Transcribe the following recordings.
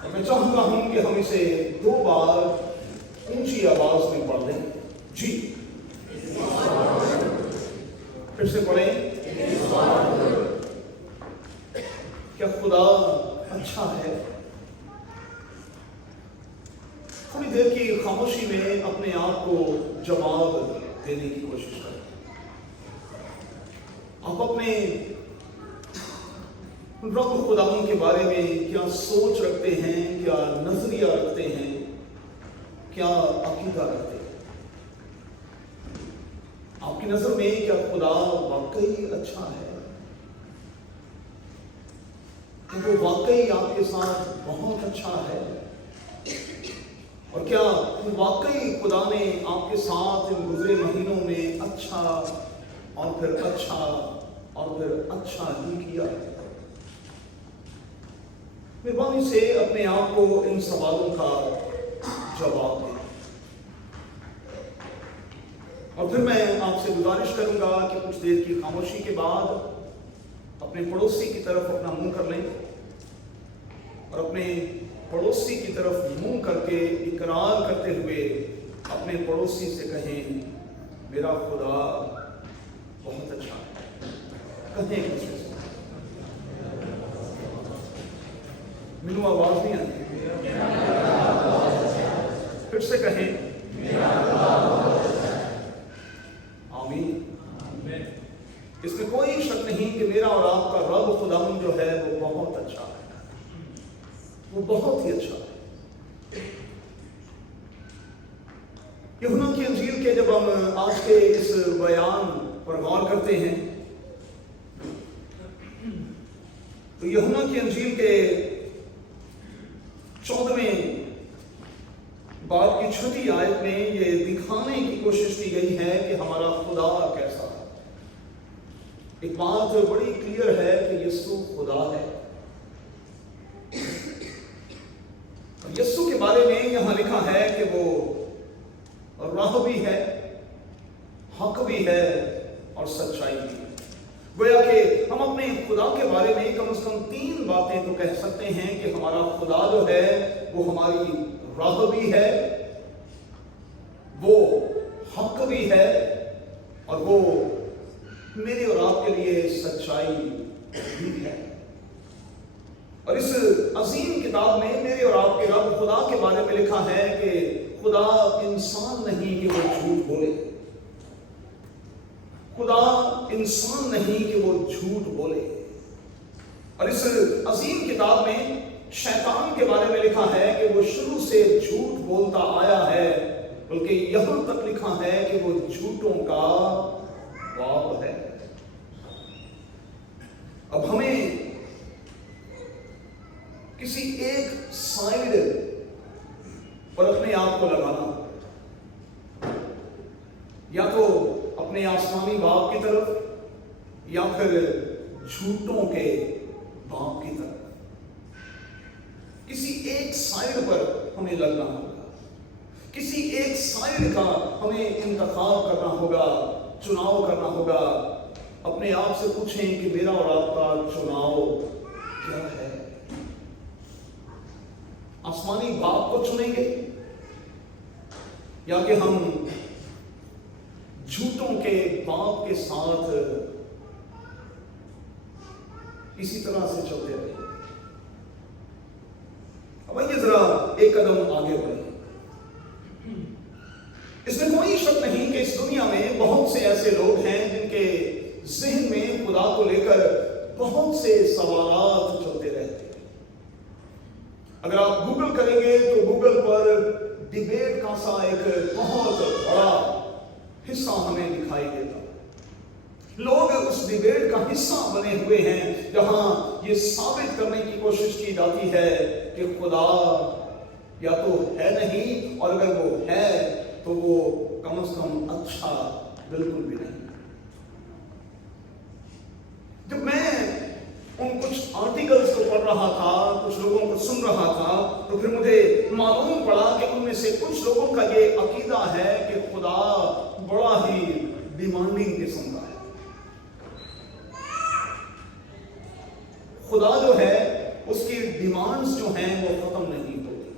اور میں چاہتا ہوں کہ ہم اسے 2 بار اونچی آواز میں پڑھ لیں. جی پھر سے پڑھیں. کیا خدا اچھا ہے؟ تھوڑی دیر کی خاموشی میں اپنے آپ کو جواب دینے کی کوشش کریں. آپ اپنے رب خداوند کے بارے میں کیا سوچ رکھتے ہیں، کیا نظریہ رکھتے ہیں، کیا عقیدہ رکھتے ہیں؟ آپ کی نظر میں کیا خدا واقعی اچھا ہے؟ کہ وہ واقعی آپ کے ساتھ بہت اچھا ہے؟ اور کیا واقعی خدا نے آپ کے ساتھ ان گزرے مہینوں میں اچھا اور پھر اچھا اور پھر اچھا ہی کیا ہے؟ مہربانی سے اپنے آپ کو ان سوالوں کا جواب دیں. اور پھر میں آپ سے گزارش کروں گا کہ کچھ دیر کی خاموشی کے بعد اپنے پڑوسی کی طرف اپنا منہ کر لیں اور اپنے پڑوسی کی طرف منہ کر کے اقرار کرتے ہوئے اپنے پڑوسی سے کہیں میرا خدا بہت اچھا ہے. کہیں ایک دوسرے سے. مینو آواز نہیں آتی. پھر سے کہیں آمین. اس میں کوئی شک نہیں کہ میرا اور آپ کا رب خداوند جو ہے وہ بہت اچھا ہے. وہ بہت ہی اچھا ہے. یوحنا کی انجیل کے جب ہم آج کے اس بیان پر غور کرتے ہیں تو یوحنا کی انجیل کے 14ویں باب کی 6 آیت میں یہ دکھانے کی کوشش کی گئی ہے کہ ہمارا خدا کیسا ہے. ایک بات بڑی کلیئر ہے کہ یسوع خدا ہے. یسوع کے بارے میں یہاں لکھا ہے کہ وہ راہ بھی ہے، حق بھی ہے اور سچائی بھی ہے. گویا کہ ہم اپنے خدا کے بارے میں کم از کم 3 باتیں تو کہہ سکتے ہیں کہ ہمارا خدا جو ہے وہ ہماری راہ بھی ہے، وہ حق بھی ہے اور وہ میرے اور آپ کے لیے سچائی بھی ہے. اور اس عظیم کتاب میں میرے اور آپ کے رب خدا کے بارے میں لکھا ہے کہ خدا انسان نہیں کہ وہ جھوٹ بولے. خدا انسان نہیں کہ وہ جھوٹ بولے. اور اس عظیم کتاب میں شیطان کے بارے میں لکھا ہے کہ وہ شروع سے جھوٹ بولتا آیا ہے، بلکہ یہاں تک لکھا ہے کہ وہ جھوٹوں کا باپ ہے. اب ہمیں کسی ایک سائیڈ پر اپنے آپ کو لگانا، یا تو اپنے آسمانی باپ کی طرف یا پھر جھوٹوں کے باپ کی طرف. کسی ایک سائیڈ پر ہمیں لگنا ہوگا، کسی ایک سائیڈ کا ہمیں انتخاب کرنا ہوگا، چناؤ کرنا ہوگا. اپنے آپ سے پوچھیں کہ میرا اور آپ کا چناؤ کیا ہے؟ آسمانی باپ کو چنیں گے یا کہ ہم جھوٹوں کے باپ کے ساتھ اسی طرح سے چلتے رہیں گے؟ اب آئیے ذرا ایک قدم آگے بڑھیں. اس میں کوئی شک نہیں کہ اس دنیا میں بہت سے ایسے لوگ ہیں جن کے ذہن میں خدا کو لے کر بہت سے سوالات چلتے رہتے ہیں. اگر آپ گوگل کریں گے تو گوگل پر ڈیبیٹ کا سا ایک بہت بڑا حصہ ہمیں دکھائی دیتا. لوگ اس ڈیبیٹ کا حصہ بنے ہوئے ہیں جہاں یہ ثابت کرنے کی کوشش کی جاتی ہے کہ خدا یا تو ہے نہیں، اور اگر وہ ہے تو وہ کم از کم اچھا بالکل بھی نہیں. جب میں ان کچھ آرٹیکلز کو پڑھ رہا تھا، کچھ لوگوں کو سن رہا تھا، تو پھر مجھے معلوم پڑا کہ ان میں سے کچھ لوگوں کا یہ عقیدہ ہے کہ خدا بڑا ہی ڈیمانڈنگ قسم کا ہے. خدا جو ہے اس کی ڈیمانڈز جو जो हैं वो खत्म नहीं होती।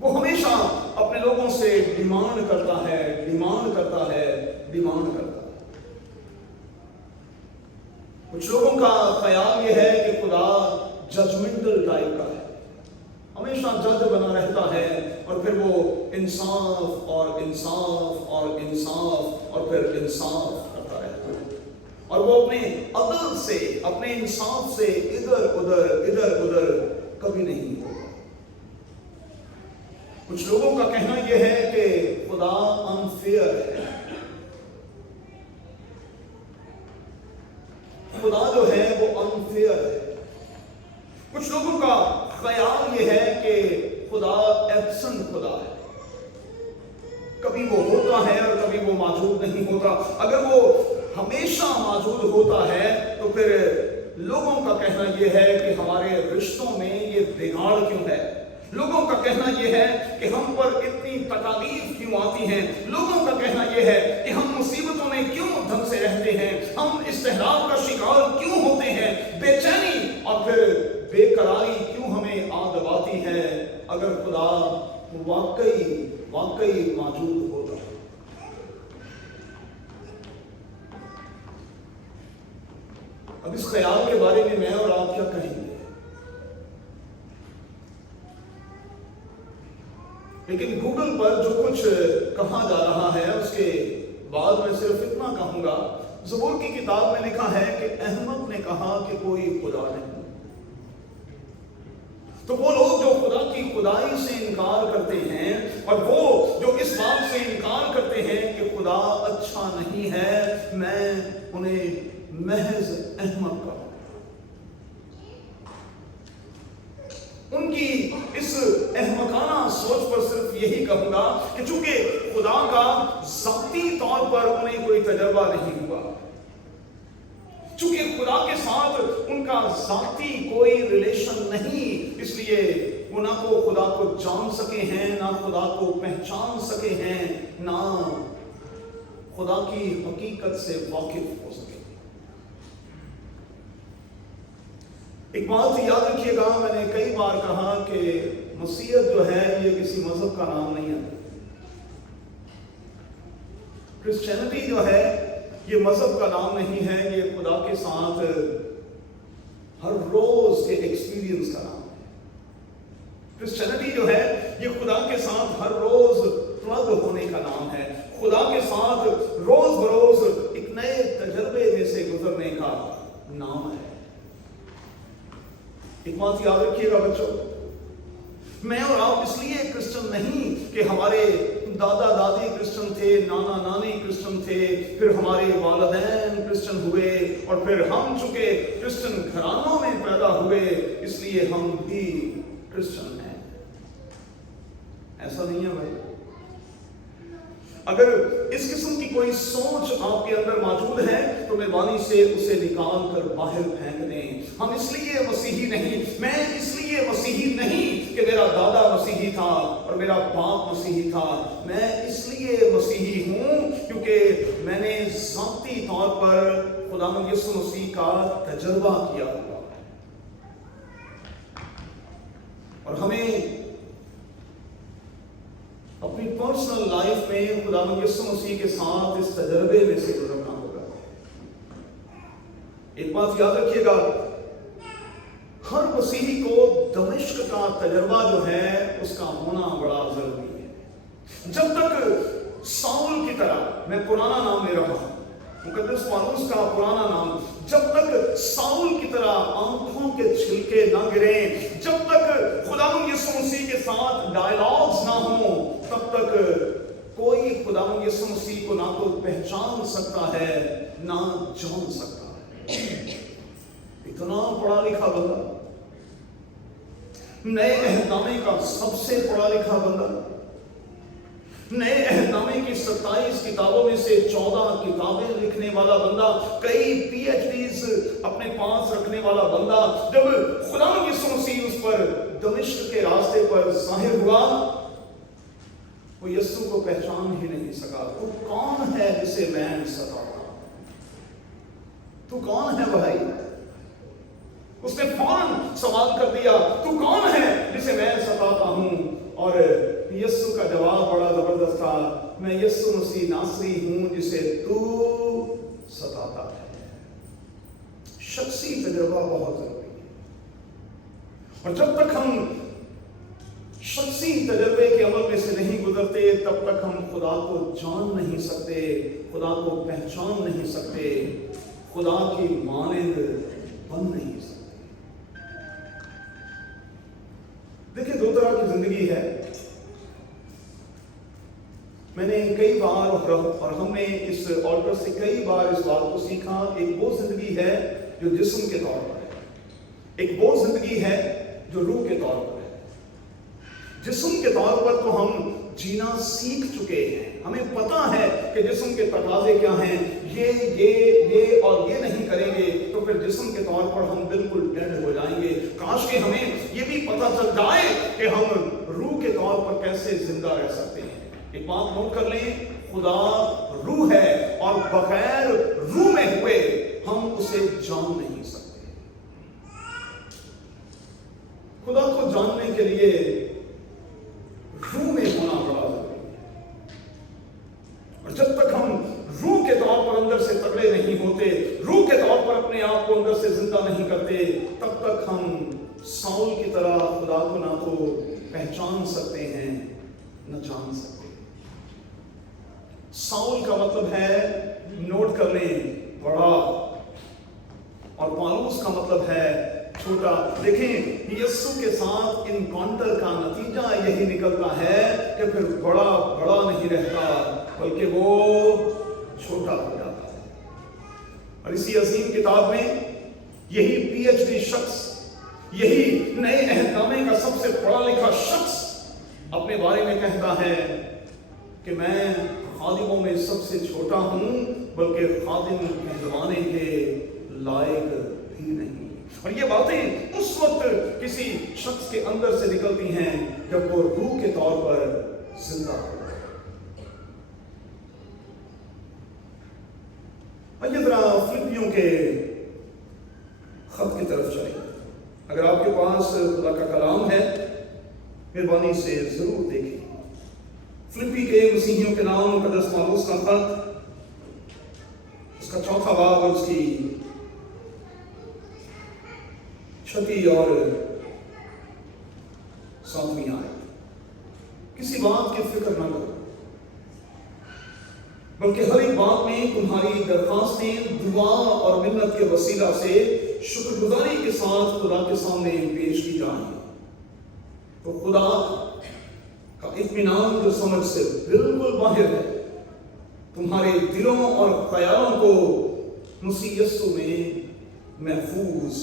वो हमेशा अपने लोगों से डिमांड करता है, डिमांड करता है, डिमांड करता है। कुछ लोगों का ख्याल ये है कि खुदा जजमेंटल टाइप का है, हमेशा जज बना रहता है, और फिर वो इंसाफ और इंसाफ और इंसाफ और फिर इंसाफ करता रहता है, और वो अपने अदल से, अपने इंसाफ से इधर उधर कभी नहीं होगा। कुछ लोगों का कहना यह है कि खुदा अनफेयर है, खुदा जो है वो अनफेयर है। कुछ लोगों का ख्याल ये है कि खुदा एब्सेंट खुदा है, कभी वो होता है और कभी वो मौजूद नहीं होता। अगर वो हमेशा मौजूद होता है तो फिर लोगों का कहना यह है कि हमारे रिश्तों में ये बिगाड़ क्यों है, लोगों का कहना यह है कि हम पर इतनी तकलीफ क्यों आती हैं, लोगों का कहना यह है कि हम मुसीबतों में क्यों ढंग से रहते हैं, हम इस्तेहलाक का शिकार क्यों होते हैं, बेचैनी और फिर बेकरारी क्यों हमें आ दबाती है। अगर खुदा वाकई मौजूद होता। अब इस ख्याल के बारे में मैं और आप क्या कहेंगे? लेकिन गूगल पर जो कुछ कहा जा रहा है उसके बाद मैं सिर्फ इतना कहूंगा, ज़बूर की किताब में लिखा है कि अहमद ने कहा कि कोई खुदा नहीं। तो वो लोग जो खुदा की खुदाई से इनकार करते हैं और वो जो इस बात से इनकार करते हैं कि खुदा अच्छा नहीं है, मैं उन्हें महज अहमद कहूं। उनकी इस अहमकाना सोच पर सिर्फ यही कहूंगा कि चूंकि खुदा का ज़ाती तौर पर उन्हें कोई तजर्बा नहीं हुआ, चूंकि खुदा के साथ उनका ज़ाती कोई रिलेशन नहीं, इसलिए वो ना को खुदा को जान सके हैं, ना खुदा को पहचान सके हैं, ना खुदा की हकीकत से वाकिफ हो सके। एक बात याद रखिएगा, मैंने कई बार कहा कि मसीहत जो है ये किसी मजहब का नाम नहीं है। क्रिश्चियनिटी जो है ये मजहब का नाम नहीं है, ये खुदा के साथ हर रोज के एक्सपीरियंस का नाम है। क्रिश्चियनिटी जो है ये खुदा के साथ हर रोज प्लग होने का नाम है, खुदा के साथ रोज बरोज एक नए तजर्बे में से गुजरने का नाम है। एक बात याद रखिएगा बच्चों, मैं और आप इसलिए क्रिश्चियन नहीं कि हमारे दादा दादी क्रिश्चियन थे, नाना नानी क्रिश्चियन थे, फिर हमारे वालिदैन क्रिश्चियन हुए और फिर हम चूंकि क्रिश्चियन घरानों में पैदा हुए इसलिए हम भी क्रिश्चियन हैं। ऐसा नहीं है भाई। अगर इस किस्म की कोई सोच आपके अंदर मौजूद है तो मेहरबानी से उसे निकाल कर बाहर फेंक दें। हम इसलिए मसीही नहीं, मैं इसलिए मसीही नहीं कि मेरा दादा मसीही था और मेरा बाप मसीही था, मैं इसलिए मसीही हूं क्योंकि मैंने ज़ाती तौर पर खुदावंद यीशु मसीह का तजर्बा किया हुआ। और हमें अपनी पर्सनल लाइफ में खुदावंद यीशु मसीह के साथ इस तजर्बे में से गुजरना होगा। एक बात याद रखिएगा, हर मसीही को दमिश्क का तजर्बा जो है उसका होना बड़ा जरूरी है। जब तक साउल की तरह, मैं पुराना नाम ले रहा हूं, मुकद्दस पौलुस का पुराना नाम, जब तक साउल की तरह आंखों के छिलके ना गिरे, जब तक खुदावंद यीशु मसीह के साथ डायलॉग्स ना हो, तब तक कोई खुदावंद यीशु मसीह को ना तो पहचान सकता है ना जान सकता है। इतना पढ़ा लिखा बंदा, नए अहदनामे का सबसे पढ़ा लिखा बंदा, नए अहदनामे की 27 किताबों में से 14 किताबें लिखने वाला बंदा, कई PhDs अपने पास रखने वाला बंदा, जब खुदावंद यीशु मसीह उस पर दमिश्क के रास्ते पर ज़ाहिर हुआ, वो यीशु को पहचान ही नहीं सका। तू कौन है जिसे मैं सताता? तू कौन है भाई? उसने फौरन सवाल कर दिया, तू कौन है जिसे मैं सताता हूं? और यीशु का जवाब बड़ा जबरदस्त था, मैं यीशु मसीह नासरी हूं जिसे तू सताता है। शख्सी तजुर्बा बहुत जरूरी है, और जब तक हम शख्सी तजर्बे के अमल में से नहीं गुजरते, तब तक हम खुदा को जान नहीं सकते, खुदा को पहचान नहीं सकते, खुदा की मानंद बन नहीं सकते। देखिए, दो तरह की जिंदगी है। मैंने कई बार और हमने इस ऑल्टर से कई बार इस बात को सीखा, एक वो जिंदगी है जो जिस्म के तौर पर है, एक वो जिंदगी है जो रूह के तौर पर है। जिस्म के तौर पर तो हम जीना सीख चुके हैं, हमें पता है कि जिस्म के तकाजे क्या हैं, ये और ये नहीं करेंगे तो फिर जिस्म के तौर पर हम बिल्कुल डेड हो जाएंगे। काश कि हमें ये भी पता चल जाए कि हम रूह के तौर पर कैसे जिंदा रह सकते हैं। एक बात नोट कर लें, खुदा रूह है और बगैर रूह में हुए हम उसे जान नहीं सकते। खुदा को जानने के लिए रूह में होना बड़ा जरूरी है, और जब तक हम रूह के तौर पर अंदर से तगड़े नहीं होते, रूह के तौर पर अपने आप को अंदर से जिंदा नहीं करते, तब तक हम साउल की तरह खुदा को ना तो पहचान सकते हैं न जान सकते। साउल का मतलब है, नोट कर लें, बड़ा, और पौलुस का मतलब है छोटा। देखें, यीशु के साथ इनकाउंटर का नतीजा यही निकलता है कि फिर बड़ा नहीं रहता, बल्कि वो छोटा हो जाता है। और इसी अजीम किताब में यही पीएचडी शख्स, यही नए अहदनामे का सबसे पढ़ा लिखा शख्स अपने बारे में कहता है कि मैं खादिमों में सबसे छोटा हूं, बल्कि खादिम कहलवाने के लायक भी नहीं। और ये बातें उस वक्त किसी शख्स के अंदर से निकलती हैं जब वो रूह के तौर पर जिंदा हो। आइए जरा फिलिपियों के खत की तरफ चलें। अगर आपके पास खुदा का कलाम है, मेहरबानी से जरूर देखें। फिलिपी के मसीहियों के नाम मुकद्दस पौलुस का खत, उसका चौथा बाब और उसकी 6 और 7वीं आयत। किसी बात की फिक्र न करो, बल्कि हर एक बात में तुम्हारी दरखास्तें दुआ और मिन्नत के वसीला से शुक्रगुजारी के साथ खुदा के सामने पेश की जाएं, तो खुदा का इत्मीनान जो समझ से बिल्कुल बाहर है, तुम्हारे दिलों और ख्यालों को मसीह यीशु में महफूज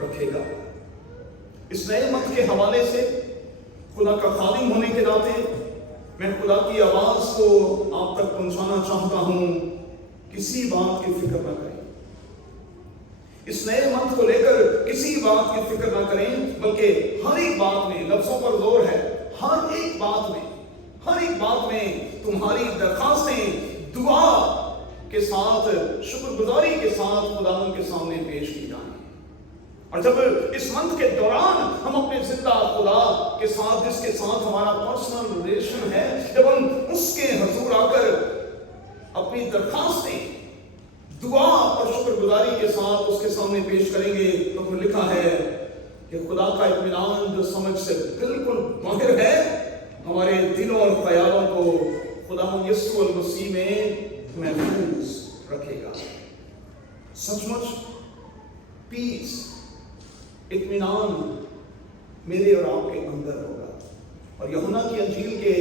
रखेगा। इस नए मत के हवाले से खुदा का खादिम होने के नाते मैं खुदा की आवाज को आप तक पहुंचाना चाहता हूं। किसी बात की फिक्र ना करें, इस नए मत को लेकर किसी बात की फिक्र ना करें, बल्कि हर एक बात में, लफ्जों पर जोर है, हर एक बात में तुम्हारी दरखास्तें दुआ के साथ, शुक्रगुजारी के साथ खुदा के सामने पेश की जाएं। और जब इस मंथ के दौरान हम अपने जिंदा खुदा के साथ, जिसके साथ हमारा पर्सनल रिलेशन है, जब हम उसके हुजूर आकर अपनी दरखास्तें दुआ और शुक्रगुजारी के साथ उसके सामने पेश करेंगे, तो फिर लिखा है कि खुदा का इत्मीनान जो समझ से बिल्कुल बाहर है, हमारे दिलों और ख्यालों को खुदा यीशु मसीह में महफूज रखेगा। सचमुच पीस, इत्मीनान मेरे और आपके अंदर होगा। और यूहन्ना की अंजील के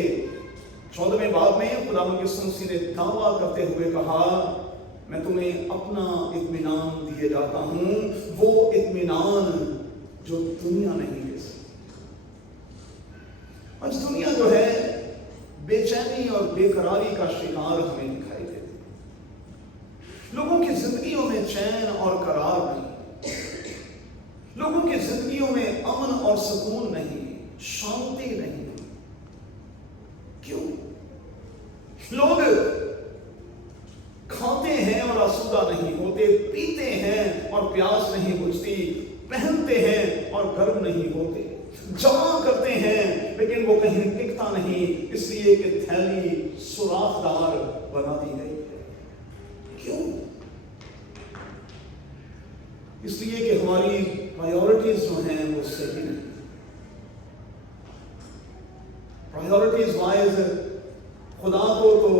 14वें बाब में खुदा यीशु मसीह ने दावा करते हुए कहा, मैं तुम्हें अपना इत्मीनान दिए जाता हूं, वो इत्मीनान जो दुनिया नहीं दे सकती। आज दुनिया जो है बेचैनी और बेकरारी का शिकार हमें दिखाई देती है। लोगों की जिंदगियों में चैन और करार नहीं, लोगों की जिंदगियों में अमन और सुकून नहीं, शांति नहीं। क्यों? लोग खाते हैं और आसूदा नहीं होते, पीते हैं और प्यास नहीं बुझती, होते, जमा करते हैं लेकिन वो कहीं टिकता नहीं, इसलिए कि थैली सुराखदार बना दी गई है। क्यों? इसलिए कि हमारी प्रायोरिटीज जो हैं वो सही नहीं। प्रायोरिटीज वाइज खुदा को तो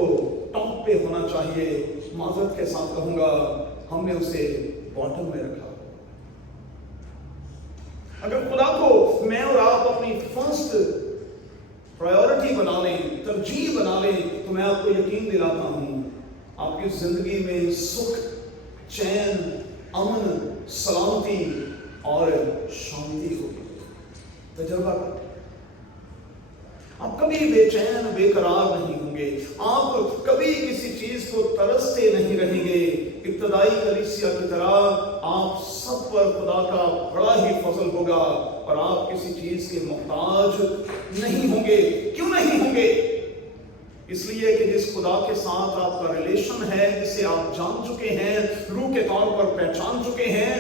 टॉप पे होना चाहिए, माजरत के साथ कहूंगा हमने उसे बॉटम में रखा। अगर खुदा को मैं और आप अपनी फर्स्ट प्रायोरिटी बना लें, तरजीह बना लें, तो मैं आपको यकीन दिलाता हूं आपकी जिंदगी में सुख, चैन, अमन, सलामती और शांति होगी। तजुर्बा कर, आप कभी बेचैन बेकरार नहीं होंगे, आप कभी किसी चीज को तरसते नहीं रहेंगे। इब्तदाई कलीसिया की तरह आप सब पर खुदा का बड़ा ही फजल होगा और आप किसी चीज के मोहताज नहीं होंगे। क्यों नहीं होंगे? इसलिए कि जिस खुदा के साथ आपका रिलेशन है, जिसे आप जान चुके हैं, रूह के तौर पर पहचान चुके हैं,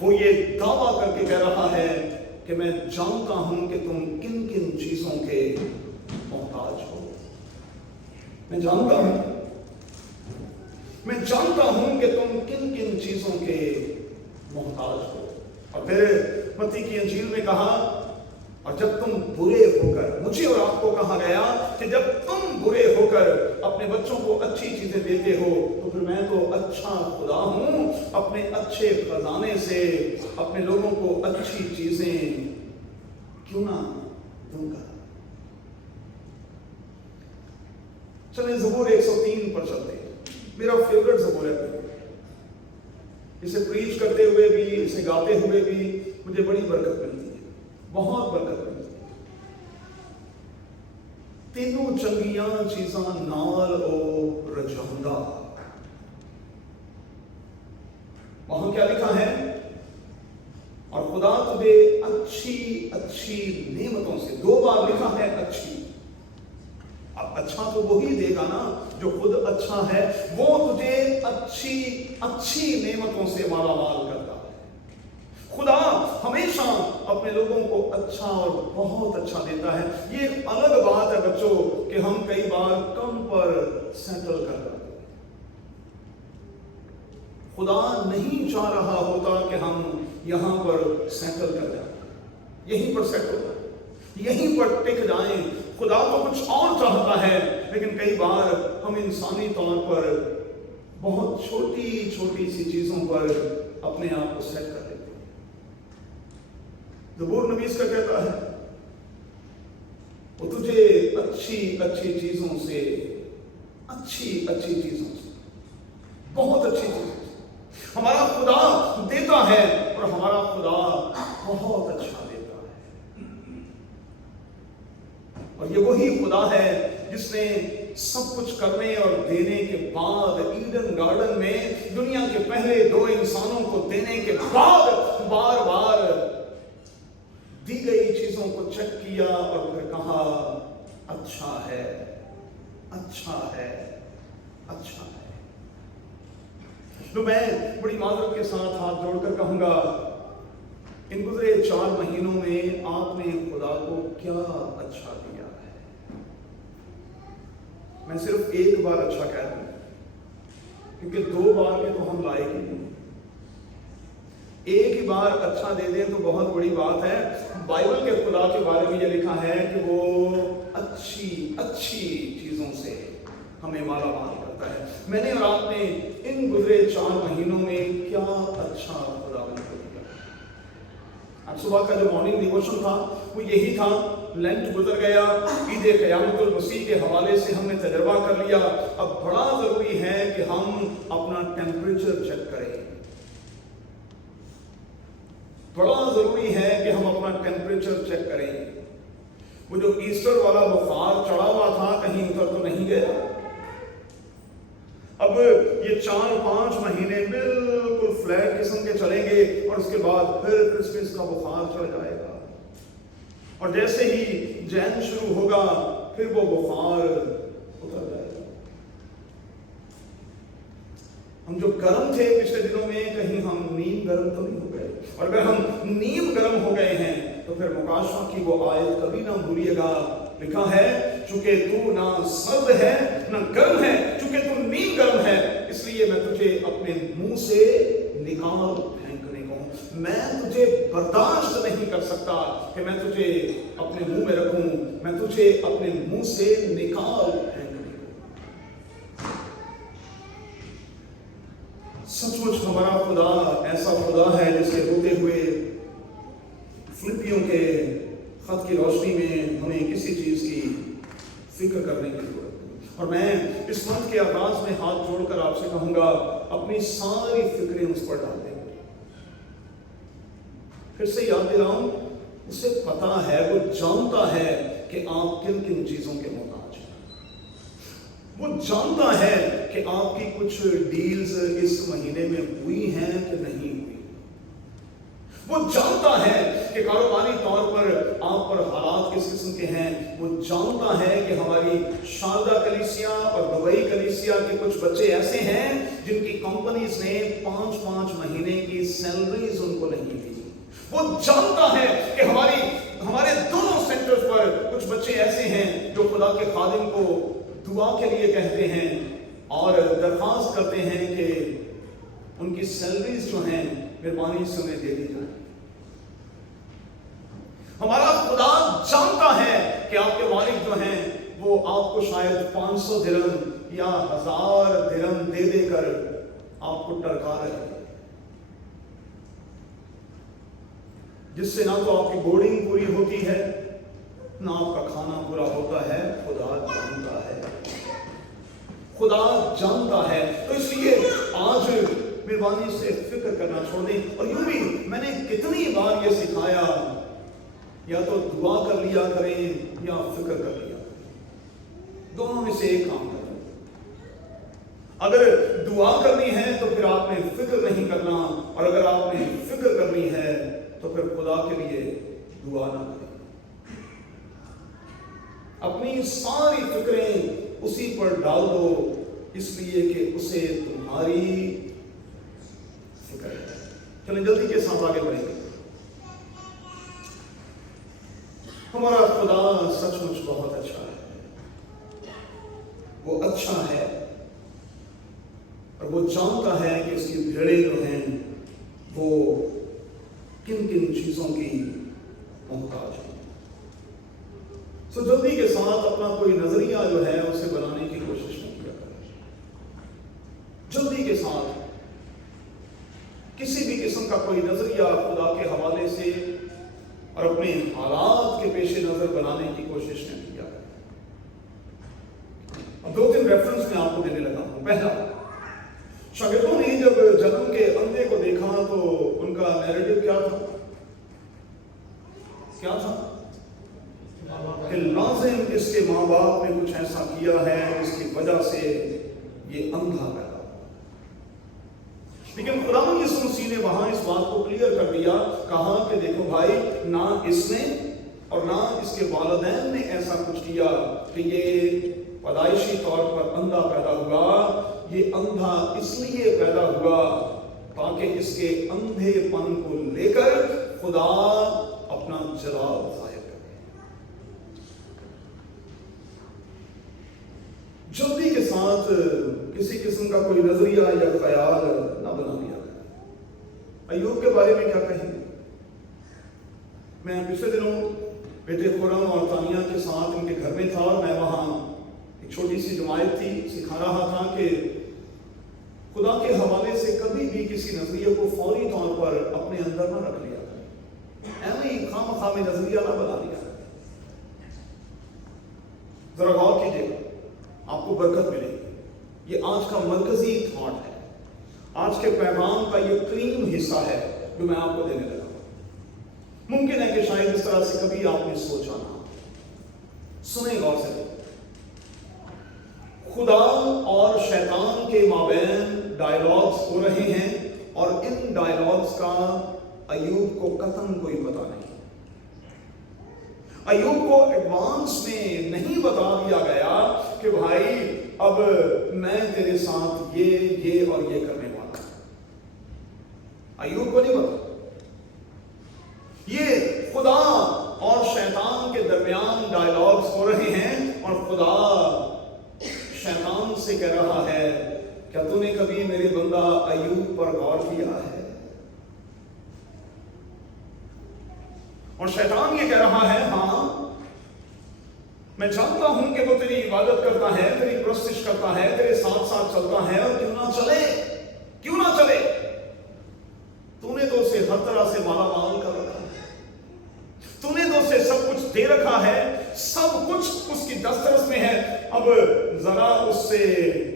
वो ये दावा करके कह रहा है कि मैं जानता हूं कि तुम किन किन चीजों के मोहताज हो। मैं जानता हूं कि तुम किन किन चीजों के मोहताज हो। और फिर मत्ती की इंजील में कहा, और जब तुम बुरे होकर, मुझे और आपको कहा गया कि जब तुम बुरे होकर अपने बच्चों को अच्छी चीजें देते हो, तो फिर मैं तो अच्छा खुदा हूं, अपने अच्छे खजाने से अपने लोगों को अच्छी चीजें क्यों ना दूंगा। चलिए ज़बूर 103 पर चलते हैं। मेरा फेवरेट ज़बूर है। इसे प्रीच करते हुए भी, इसे गाते हुए भी मुझे बड़ी बरकत मिलती है, बहुत बरकत मिलती है। तीनों चंगियां चीज़ां नाल ओ रजांदा। वहां क्या लिखा है? और खुदा तुझे अच्छी अच्छी नेमतों से, 2 बार लिखा है अच्छी। अब अच्छा तो वही देगा ना जो खुद अच्छा है, वो तुझे अच्छी अच्छी नेमतों से मालामाल करता है। खुदा हमेशा अपने लोगों को अच्छा और बहुत अच्छा देता है। ये एक अलग बात है बच्चों कि हम कई बार कम पर सेटल कर रहे हैं। खुदा नहीं चाह रहा होता कि हम यहां पर सेटल कर जाए, यहीं पर सेटल, यहीं पर टिक जाएं। खुदा तो कुछ और चाहता है, लेकिन कई बार हम इंसानी तौर पर बहुत छोटी छोटी सी चीजों पर अपने आप को सेट कर देते हैं। ज़बूर नवीस का कहता है, वो तुझे अच्छी अच्छी चीजों से, अच्छी अच्छी चीजों से, बहुत अच्छी चीजों से हमारा खुदा देता है, और हमारा खुदा बहुत अच्छा देता है। और ये वही खुदा है जिसने सब कुछ करने और देने के बाद ईडन गार्डन में दुनिया के पहले 2 इंसानों को देने के बाद बार बार दी गई चीजों को चेक किया और फिर कहा अच्छा है, अच्छा है, अच्छा है। तो मैं बड़ी माजरत के साथ हाथ जोड़कर कहूंगा, इन गुजरे 4 महीनों में आपने खुदा को क्या अच्छा दिया है? मैं सिर्फ एक बार अच्छा कह दूं, क्योंकि 2 बार के तो हम लायक ही नहीं। एक ही बार अच्छा दे दें तो बहुत बड़ी बात है। बाइबल के खुदा के बारे में यह लिखा है कि वो अच्छी अच्छी चीजों से हमें माला माल करता है। मैंने और आपने इन गुजरे 4 महीनों में क्या अच्छा खुदा को दिया। आज सुबह का जो मॉर्निंग डिवोशन था वो यही था। लेंट गुजर गया, ईद क़यामतुल मसीह के हवाले से हमने तजर्बा कर लिया। अब बड़ा जरूरी है कि हम अपना टेम्परेचर चेक करें। बड़ा जरूरी है कि हम अपना टेम्परेचर चेक करें। वो जो ईस्टर वाला बुखार चढ़ा हुआ था, कहीं उतर तो नहीं गया? अब ये 4-5 महीने बिल्कुल फ्लैट किस्म के चलेंगे और उसके बाद फिर क्रिसमस का बुखार चढ़ जाएगा, और जैसे ही जैन शुरू होगा फिर वो बुखार उतर जाएगा। हम जो गर्म थे पिछले दिनों में, कहीं हम नीम गर्म तो नहीं हो गए? और अगर हम नीम गर्म हो गए हैं तो फिर मुकाशवा की वो आयत कभी ना भूलिएगा। लिखा है, चूंकि तू ना सर्द है ना गर्म है, चूंकि तू नीम गर्म है, इसलिए मैं तुझे अपने मुंह से निकाल फेंकने को हूं। मैं तुझे बर्दाश्त नहीं कर सकता कि मैं तुझे अपने मुंह में रखूं, मैं तुझे अपने मुंह से निकाल फेंकने को। सचमुच हमारा खुदा ऐसा खुदा है जिसके होते हुए फिलिपियों के खत की रोशनी में हमें किसी चीज की फिक्र करने की जरूरत नहीं। और मैं इस मंथ के आगाज में हाथ जोड़कर आपसे कहूंगा, अपनी सारी फिक्रें उस पर डाल दें। फिर से याद दिलाऊं, उसे पता है, वो जानता है कि आप किन किन चीजों के मोहताज हैं। वो जानता है कि आपकी कुछ डील्स इस महीने में हुई हैं कि नहीं हुई। वो जानता है कि कारोबारी तौर पर आप पर हालात किस किस्म के हैं। वो जानता है कि हमारी शारदा कलीसिया और दुबई कलीसिया के कुछ बच्चे ऐसे हैं जिनकी कंपनीज ने 5-5 महीने की सैलरीज उनको नहीं दी। वो जानता है कि हमारे दोनों सेंटर्स पर कुछ बच्चे ऐसे हैं जो खुदा के खादिम को दुआ के लिए कहते हैं और दरख्वास्त करते हैं कि उनकी सैलरीज जो हैं मेहरबानी से उन्हें दे दी जाए। हमारा खुदा जानता है कि आपके वालिद जो हैं वो आपको शायद 500 दिरहम या 1000 दिरहम दे देकर आपको टरका रहे हैं, जिससे ना तो आपकी बोर्डिंग पूरी होती है ना आपका खाना पूरा होता है। खुदा जानता है, खुदा जानता है। तो इसलिए आज मेहरबानी से फिक्र करना छोड़ दें। और यूं भी मैंने कितनी बार ये सिखाया, या तो दुआ कर लिया करें या फिक्र कर लिया करें, दोनों में से एक काम करें। अगर दुआ करनी है तो फिर आपने फिक्र नहीं करना, और अगर आपने फिक्र करनी है तो फिर खुदा के लिए दुआ ना करें। अपनी सारी फिक्रें उसी पर डाल दो, इसलिए कि उसे तुम्हारी फिक्र है। चलें जल्दी के साथ आगे बढ़ेंगे। हमारा खुदा सचमुच बहुत अच्छा है। वो अच्छा है और वो जानता है कि उसकी भेड़ें जो हैं वो किन किन चीजों की मोहताज है। तो जल्दी के साथ अपना कोई नजरिया जो है उसे बनाने की कोशिश नहीं किया करें। जल्दी के साथ किसी भी किस्म का कोई नजरिया खुदा के हवाले से और अपने हालात के पेश नजर बनाने की कोशिश नहीं किया करें। अब 2-3 रेफरेंस में आपको देने लगा हूं। पहला, शागिर्दों ने जब जन्म के अंधे को देखा तो उनका नैरेटिव क्या था? क्या था? कि लाजिम इसके माँ बाप ने कुछ ऐसा किया है जिसकी वजह से ये अंधा पैदा हुआ। लेकिन खुदावंद यीशु मसीह ने वहां इस बात को क्लियर कर दिया, कहा कि देखो भाई, ना इसने और ना इसके वालिदैन ने ऐसा कुछ किया कि ये पैदाइशी तौर पर अंधा पैदा हुआ। ये अंधा इसलिए पैदा हुआ ताकि इसके अंधेपन को लेकर खुदा अपना जलाल जाहिर करे। जल्दी के साथ किसी किस्म का कोई नजरिया या ख्याल ना बना लिया। अय्यूब के बारे में क्या कहेंगे? मैं पिछले दिनों बेटे खुरम और तानिया के साथ उनके घर में था और मैं वहां एक छोटी सी जमायत थी, सिखा रहा था कि खुदा के हवाले से कभी भी किसी नजरिए को फौरी तौर पर अपने अंदर ना रख लिया करें। ऐसे ही खामखा में नजरिया ना बना लिया करें। जरा गौर कीजिएगा, आपको बरकत मिलेगी। ये आज का मरकजी थॉट है, आज के पैगाम का ये क्रीम हिस्सा है जो मैं आपको देने लगा। मुमकिन है कि शायद इस तरह से कभी आपने सोचा ना। सुने गौर से, खुदा और शैतान के माबैन डायलॉग्स हो रहे हैं और इन डायलॉग्स का अय्यूब को कतन कोई पता नहीं। अय्यूब को एडवांस में नहीं बता दिया गया कि भाई अब मैं तेरे साथ ये और ये करने वाला। अय्यूब को नहीं पता। ये खुदा ڈائلاگز ہو رہے ہیں اور خدا شیطان سے کہہ رہا ہے کیا تو نے کبھی میرے بندہ ایوب پر غور کیا ہے؟ اور شیطان یہ کہہ رہا ہے ہاں میں جانتا ہوں کہ وہ تیری عبادت کرتا ہے، تیری پرستش کرتا ہے، تیرے ساتھ ساتھ چلتا ہے، اور کیوں نہ چلے تو نے تو اسے ہر طرح سے مالا مال کر رکھا ہے، تو نے تو اسے سب کچھ دے رکھا ہے، سب کچھ اس کی دسترس میں ہے، اب ذرا اس سے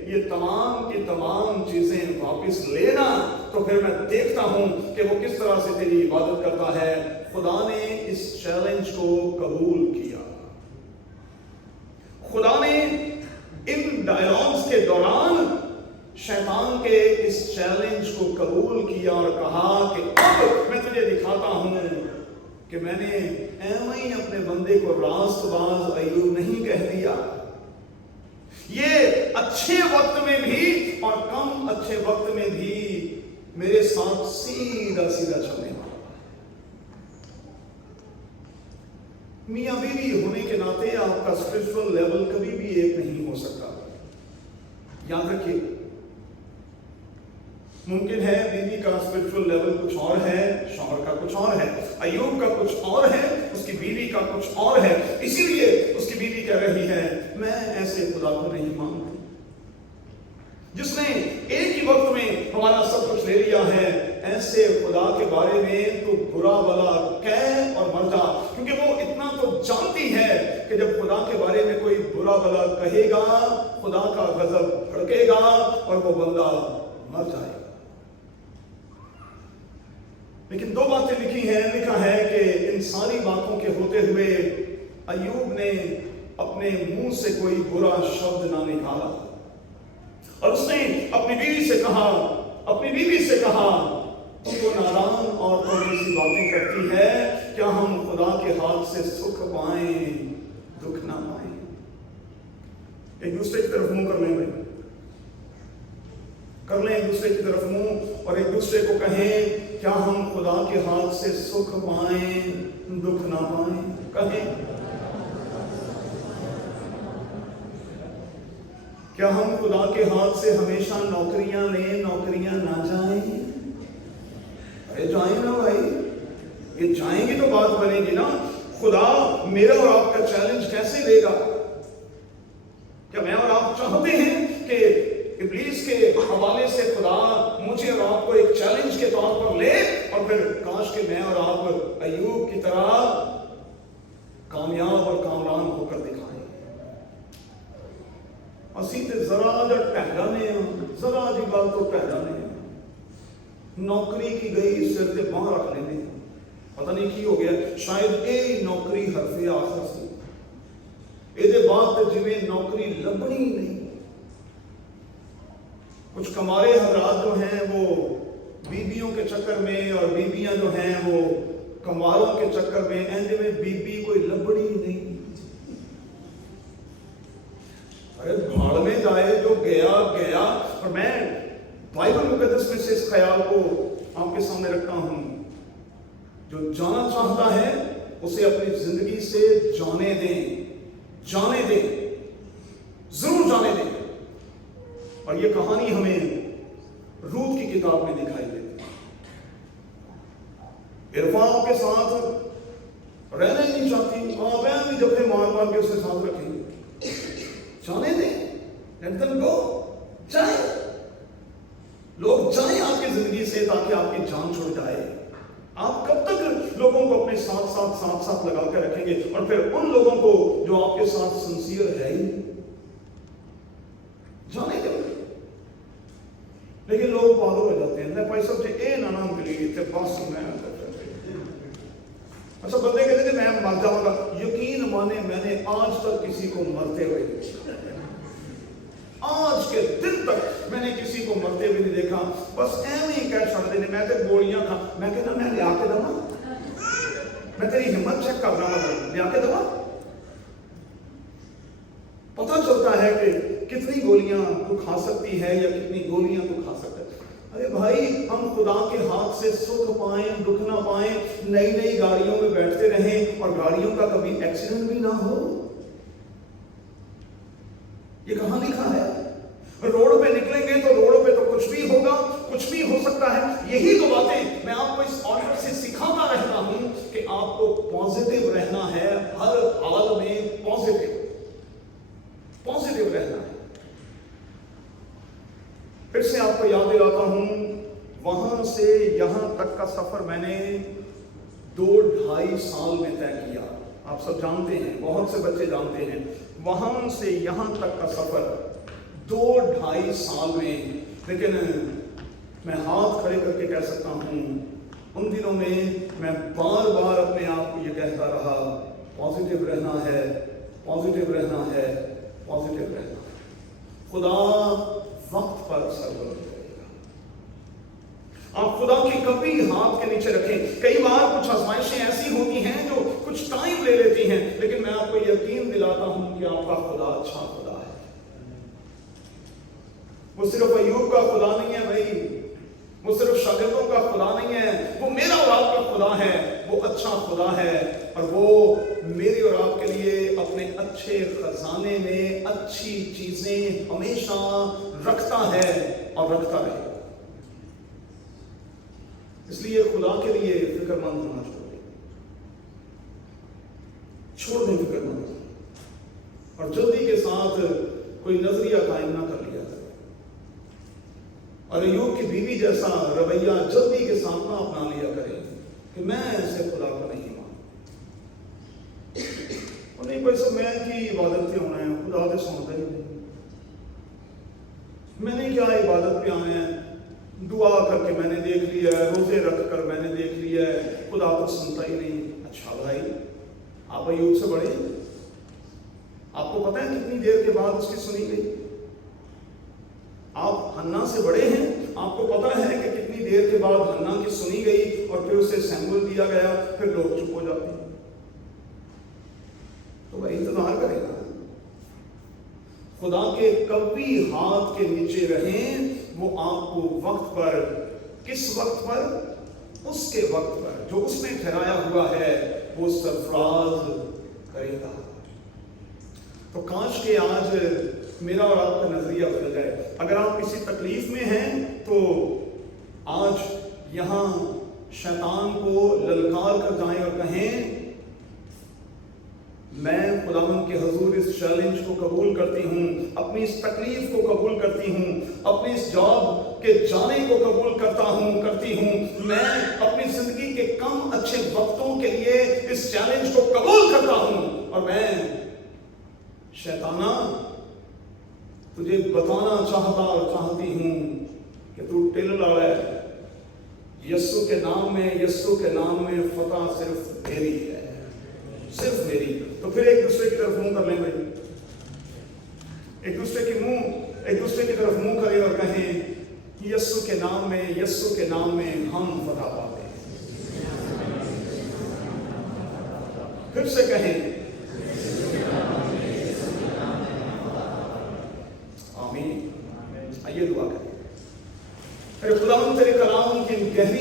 یہ تمام کی تمام چیزیں واپس لینا تو پھر میں دیکھتا ہوں کہ وہ کس طرح سے تیری عبادت کرتا ہے۔ خدا نے اس چیلنج کو قبول کیا۔ خدا نے ان ڈائلاگز کے دوران شیطان کے اس چیلنج کو قبول کیا اور کہا کہ اب میں تجھے دکھاتا ہوں کہ میں نے ایویں ہی اپنے بندے کو راست باز ایوب نہیں کہہ دیا، یہ اچھے وقت میں بھی اور کم اچھے وقت میں بھی میرے ساتھ سیدھا سیدھا چلنے والا۔ میاں بیوی ہونے کے ناطے آپ کا اسپرچل لیول کبھی بھی ایک نہیں ہو سکتا، یاد رکھیے۔ ممکن ہے بیوی کا اسپرچل لیول کچھ اور ہے، شوہر کا کچھ اور ہے، ایوب کا کچھ اور ہے، اس کی بیوی کا کچھ اور ہے، اسی لیے اس کی بیوی کہہ رہی ہے میں ایسے خدا کو نہیں مانتی جس نے ایک ہی وقت میں ہمارا سب کچھ لے لیا ہے، ایسے خدا کے بارے میں تو برا بلا کہہ اور مر جا، کیونکہ وہ اتنا تو جانتی ہے کہ جب خدا کے بارے میں کوئی برا بلا کہے گا خدا کا غضب بھڑکے گا اور وہ بندہ مر جائے گا۔ لیکن دو باتیں لکھی ہیں، لکھا ہے کہ ان ساری باتوں کے ہوتے ہوئے ایوب نے اپنے منہ سے کوئی برا شبد نہ نکالا، اور اس نے اپنی بیوی سے کہا تم کو نادان اور تھوڑی سی باتیں کرتی ہے، کیا ہم خدا کے ہاتھ سے سکھ پائیں دکھ نہ پائیں؟ ایک دوسرے کی طرف منہ کر لیں ایک دوسرے کی طرف منہ، اور ایک دوسرے کو کہیں کیا ہم خدا کے ہاتھ سے سکھ پائیں دکھ نہ پائیں؟ کہیں کیا ہم خدا کے ہاتھ سے ہمیشہ نوکریاں لیں نوکریاں نہ جائیں؟ ارے جائیں نا بھائی، یہ جائیں گی تو بات بنے گی نا۔ خدا میرا اور آپ کا چیلنج کیسے لے گا؟ کیا میں اور آپ چاہتے ہیں کہ ابلیس کے حوالے سے خدا مجھے اور آپ کو ایک چیلنج کے طور پر لے اور پھر کاش کہ میں اور آپ ایوب کی طرح کامیاب اور کامران ہو کر دکھائیں؟ اسی تے ذرا جا ٹہلانے ذرا جی گل تو ٹہلانے نوکری کی گئی سر تے باہر رکھ لینے، پتہ نہیں کی ہو گیا، شاید اے نوکری حرف آخر سی، اے دے بعد جویں نوکری لبنی نہیں۔ کچھ کمارے حضرات جو ہیں وہ بیبیوں کے چکر میں، اور بیبیاں جو ہیں وہ کماروں کے چکر میں، اینج میں بیبی کوئی لبڑی نہیں۔ ارے بھاڑ میں جائے جو گیا۔ اور میں بائبل مقدس میں سے اس خیال کو آپ کے سامنے رکھتا ہوں، جو جانا چاہتا ہے اسے اپنی زندگی سے جانے دیں، ضرور جانے دیں۔ اور یہ کہانی ہمیں روت کی کتاب میں دکھائی دیتی ہے۔ عرفان آپ کے ساتھ رہنا ہی نہیں چاہتی، آپ ہیں بھی جب مار کے اسے ساتھ رکھیں گے، جانے دیں، let them go، جائیں، لوگ جائیں آپ کی زندگی سے تاکہ آپ کی جان چھوڑ جائے۔ آپ کب تک لوگوں کو اپنے ساتھ لگا کے رکھیں گے، اور پھر ان لوگوں کو جو آپ کے ساتھ سنسیئر ہے ہی جانے دیں۔ لیکن لوگ پاگل ہو جاتے ہیں، بھائی سب سے اے نانا ملی تے بس میں اچھا بندے کہتے ہیں میں مر جاؤں گا، یقین مانے میں نے آج تک کسی کو مرتے ہوئے آج کے دن تک میں نے کسی کو مرتے ہوئے نہیں دیکھا، بس ایویں ہی کہہ چھڑ دینے میں تے گولیاں کھا، میں کہنا میں لیا کے دوا، میں تیری ہمت چیک کر رہا ہوں، لیا کے دوا۔ پتہ چلتا ہے کہ کتنی گولیاں تو کھا سکتی ہے یا کتنی گولیاں تو کھا سکتا ہے۔ ارے بھائی ہم خدا کے ہاتھ سے سکھ پائیں دکھ نہ پائیں، نئی نئی گاڑیوں میں بیٹھتے رہیں اور گاڑیوں کا کبھی ایکسیڈنٹ بھی نہ ہو؟ یہ کہاں لکھا ہے؟ روڈ پہ نکلیں گے تو روڈ پہ تو کچھ بھی ہوگا، کچھ بھی ہو سکتا ہے۔ یہی تو باتیں میں آپ کو اس آڈر سے سکھاتا رہتا ہوں کہ آپ کو پازیٹیو رہنا ہے، ہر حال میں پازیٹیو رہنا ہے۔ پھر سے آپ کو یاد دلاتا ہوں، وہاں سے یہاں تک کا سفر میں نے 2-2.5 سال میں طے کیا۔ آپ سب جانتے ہیں، بہت سے بچے جانتے ہیں، وہاں سے یہاں تک کا سفر 2-2.5 سال میں۔ لیکن میں ہاتھ کھڑے کر کے کہہ سکتا ہوں، ان دنوں میں میں بار بار اپنے آپ کو یہ کہتا رہا، پازیٹیو رہنا ہے، پازیٹیو رہنا ہے، پازیٹیو رہنا ہے۔ خدا وقت پر سربلند کرے گا۔ آپ خدا کی کبھی ہاتھ کے نیچے رکھیں۔ کئی بار کچھ آزمائشیں ایسی ہوتی ہیں جو کچھ ٹائم لے لیتی ہیں، لیکن میں آپ کو یقین دلاتا ہوں کہ آپ کا خدا اچھا خدا ہے۔ وہ صرف ایوب کا خدا نہیں ہے بھائی، وہ صرف شاگردوں کا خدا نہیں ہے، وہ میرا اور آپ کا خدا ہے۔ وہ اچھا خدا ہے اور وہ میرے اور آپ کے لیے اپنے اچھے خزانے میں اچھی چیزیں ہمیشہ رکھتا ہے اور رکھتا رہے گا۔ اس لیے خدا کے لیے فکر مند ہونا چھوڑ دیں فکر مند، اور جلدی کے ساتھ کوئی نظریہ قائم نہ کر لیا جائے، اور ایوب کی بیوی جیسا رویہ جلدی کے ساتھ نہ اپنا لیا کرے کہ میں ایسے خدا کو نہیں مانتا، اور نہیں بھائی سب میں کی عبادت پہ ہونا ہے، خدا تو سنتا ہی نہیں، میں نے کیا عبادت پہ آنا ہے، دعا کر کے میں نے دیکھ لیا ہے، روزے رکھ کر میں نے دیکھ لیا ہے، خدا تو سنتا ہی نہیں۔ اچھا بھائی، آپ ایوب سے بڑے ہیں، آپ کو پتہ ہے کتنی دیر کے بعد اس کی سنی گئی؟ آپ حنا سے بڑے ہیں، آپ کو پتہ ہے کہ کتنی دیر کے بعد حنا کی سنی گئی اور پھر اسے سیمول دیا گیا، پھر لوگ چپ ہو جاتے ہیں۔ تو وہ انتظار کرے گا، خدا کے کبھی ہاتھ کے نیچے رہیں، وہ آپ کو وقت پر، کس وقت پر؟ اس کے وقت پر جو اس نے ٹھہرایا ہوا ہے وہ سرفراز کرے گا۔ تو کاش کہ آج میرا اور آپ کا نظریہ بدل جائے۔ اگر آپ کسی تکلیف میں ہیں تو آج یہاں شیطان کو للکار کر جائیں اور کہیں، میں خداوند کے حضور اس چیلنج کو قبول کرتی ہوں، اپنی اس تکلیف کو قبول کرتی ہوں، اپنی اس جاب کے جانے کو قبول کرتی ہوں، میں اپنی زندگی کے کم اچھے وقتوں کے لیے اس چیلنج کو قبول کرتا ہوں، اور میں شیطانہ تجھے بتانا چاہتا اور چاہتی ہوں کہ تو ٹل لاڑا ہے، یسوع کے نام میں فتح صرف میری ہے، صرف میری۔ تو پھر ایک دوسرے کی طرف منہ کر لیں بھائی، ایک دوسرے کی طرف منہ کریں اور کہیں، یسوع کے نام میں ہم فتح پاتے ہیں۔ پھر سے کہیں،